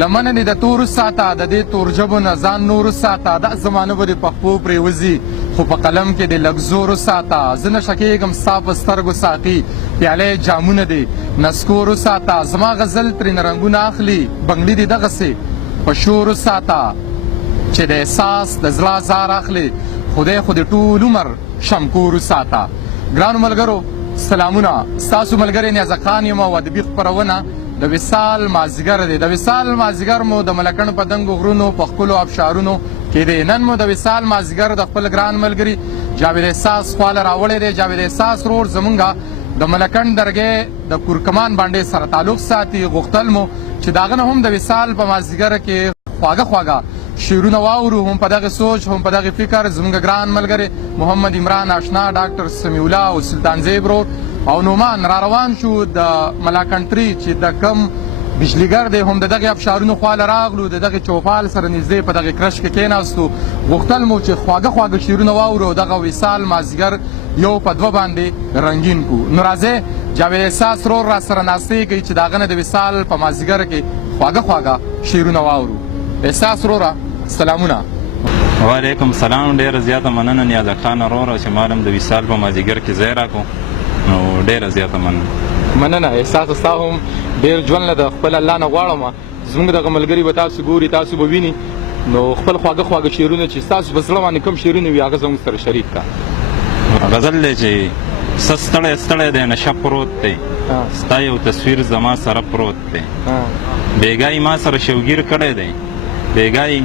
لمنه دې د تورو ساته د دې تور ژبو نه ځان نورو ساته دا زمانه به دې پښپو پرېوځي خو په قلم کې دې لږ زورو ساته زه نشه کېږم ستا په سترګو ساقي پیالې جامونه دې نسکورو ساته زما غزل ترېنه رنګونه اخلي بنګړي دې دغسې په شورو ساته چې د احساس د زړه زار اخلي خدای خو دې ټول عمر شمکورو ساته. ګرانو ملګرو سلامونه، ستاسو ملګری نیازه خان یم او ادبي خپرونه د وصال مازدیګر دی. د وصال مازدیګر مو د ملکڼ په دنګو غرونو په ښکلو ابشارونو کې دی. نن مو د وصال مازدیګر د خپل ګران ملګري جاوید احساس خواله راوړی دی. جاوید احساس رور زمونږ د ملکڼ درګې د کورکمان باندې سره تعلق ساتي. غوښتل مو چې د هغه نه هم د وصال په مازدیګر کې خواږه خواږه شعرونه واورو، هم په دغه سوچ هم په دغه فکر زموږ ګران ملګری محمد عمران آشنا، ډاکټر سمیع الله او سلطان زیب رور او نومان را روان شو د ملاکنټري چې د کم بجلیګر دی هم د دغې ابشارونو خواله راغلو، د دغې چوپال سره نږدې په دغې کرش کې کېناستو. غوښتل مو چې خواږه خواږه شعرونه واورو او دغه وصال مازدیګر یو په دوه باندې رنګین کړو. نو راځئ جاوید احساس رور را سره ناستې کوي چې د هغه نه د وصال په مازدیګر کې خواږه خواږه شعرونه واورو. احساس روره سلامونه. وعلیکم سلام. ډېره زیاته مننه نیازه خان وروره چې ما هم د وصال په مازدیګر کې ځای راکړو، نو ډېره زیاته مننه. احساس ستا هم ډېر ژوند له د خپل الله نه غواړم زموږ دغه ملګري به تاسو ګوري، تاسو به ویني، نو خپل خواږه خواږه شعرونه چې ستاسو په زړه باندې کوم شعرونه وي هغه زموږ سره شریک کړه. غزل دی چې څه ستړی ستړی دی نشه پروت دی، ستا یو تصویر زما سره پروت دی، بېګای ما سره شوګیر کړی دی، بېګای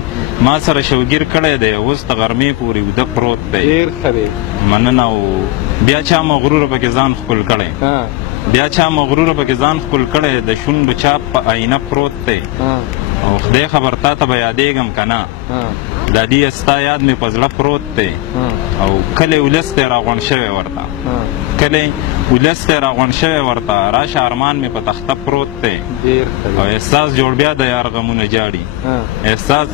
ما سره شوګیر کړی دی، اوس د غرمې پورې اوده پروت دی. ډېر ښه دی. مننه. او بیا چا مغروره پکې ځان ښکل کړی، بیا چا مغروره پکې ځان ښکل کړی، د شونډو چاپ په آینه پروت دی. او خدای خبر تا ته به یادېږم که نه، دا دې ستا یاد مې په زړه پروت دی. او کلی ولس دی راغونډ شوی ورته، کلی ولس دی راغونډ شوی ورته، راشه ارمان مې په تخته پروت دی. او احساس جوړ بیا د یار غمونه جاړي، احساس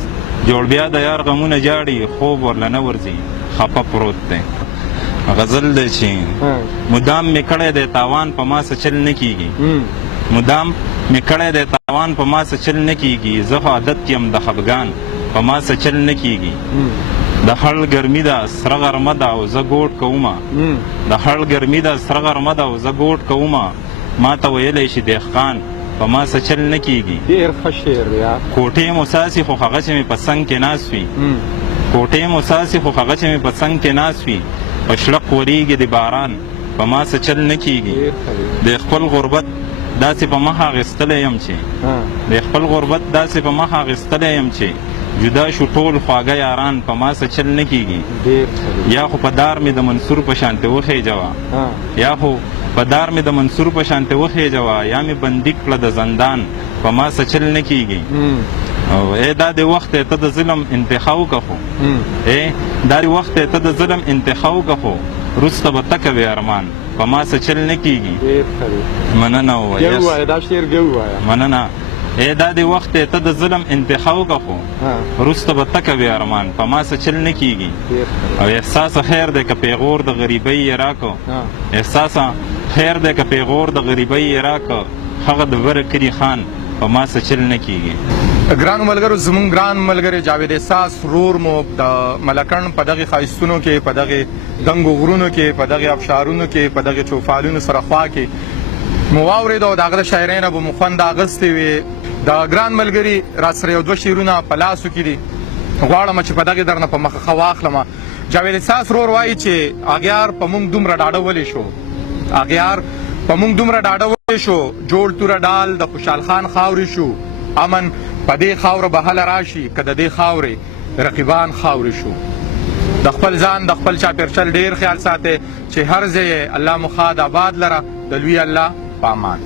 جوړ بیا د یار غمونه جاړي، خوب ورله نه ورځي خفه پروت دی. غزل دی چې مدام مې کړی دی تاوان په ما څه چل نه کېږي، مدام مې کړی دی تاوان په ما څه چل نه کېږي، زه خو عادت یم د خفګان په ما څه چل نه کېږي. د هړ ګرمي ده سره غرمه ده او زه ګوټ کومه، د هړ ګرمي ده سره غرمه ده او زه ګوټ کومه، ما ته ویلی شي دهقان په ما څه چل نه کېږي. ډېر ښه شعر دی. کوټې مو ساسي خو هغه چې مې په څنګ کې ناست وي، کوټې مو ساسي خو هغه چې مې په څنګ کې ناست وي، په شلق ورېږي د باران په ما څه چل نه کېږي. د خپل غربت داسې په مخ اخیستلی یم چې، د خپل غربت داسې په مخ اخیستلی یم چې، جدا شو ټول خواږه یاران په ما څه چل نه کېږي. یا خو په دار مې د منصور په شانتې وخېجوه، یا خو په دار مې د منصور په شانتې وخېجوه، یا مې بندي کړه د زندان په ما څه چل نه کېږي. او ای دا د وخت ته د ظلم انتخا وکړه خو، ای دا د وخت ته د ظلم انتخا وکړه خو، وروسته به ته کوې ارمان په ما څه چل نه کېږي. مننه. مننه. ای دا د وخت ته د ظلم انتخا وکړه خو، وروسته به ته کوې ارمان په ما څه چل نه کېږي. او احساس خیر دی که پیغور د غریبۍ یې راکړه، احساس خیر دی که پیغور د غریبۍ یې راکړه، هغه د بره کلي خان په ما څه چل نه کېږي. ګرانو ملګرو زموږ ګران ملګری جاوید احساس رور مو د ملکڼ په دغې ښایستونو کې، په دغې دنګو غرونو کې، په دغې ابشارونو کې، په دغې چوپالونو سره خوا کې مو واورېد او د هغه د شاعرۍ نه به مو خوند اخیستی وي. د ګران ملګري را سره یو دوه شعرونه په لاسو کې دي، غواړم چې په دغې درنه په مخه ښه واخلم. جاوید احساس رور وایي چې اغیار په موږ دومره ډاډه ولې شو، اغیار په موږ دومره ډاډه ولې شو، جوړ توره ډال د خوشحال خان خاورې شو، امن په دې خاوره به هله راشي که د دې خاورې رقیبان خاورې شو. د خپل ځان د خپل چاپېرچل ډېر خیال ساتئ چې هر ځای الله مو ښاد آباد لره. د لوی الله په امان.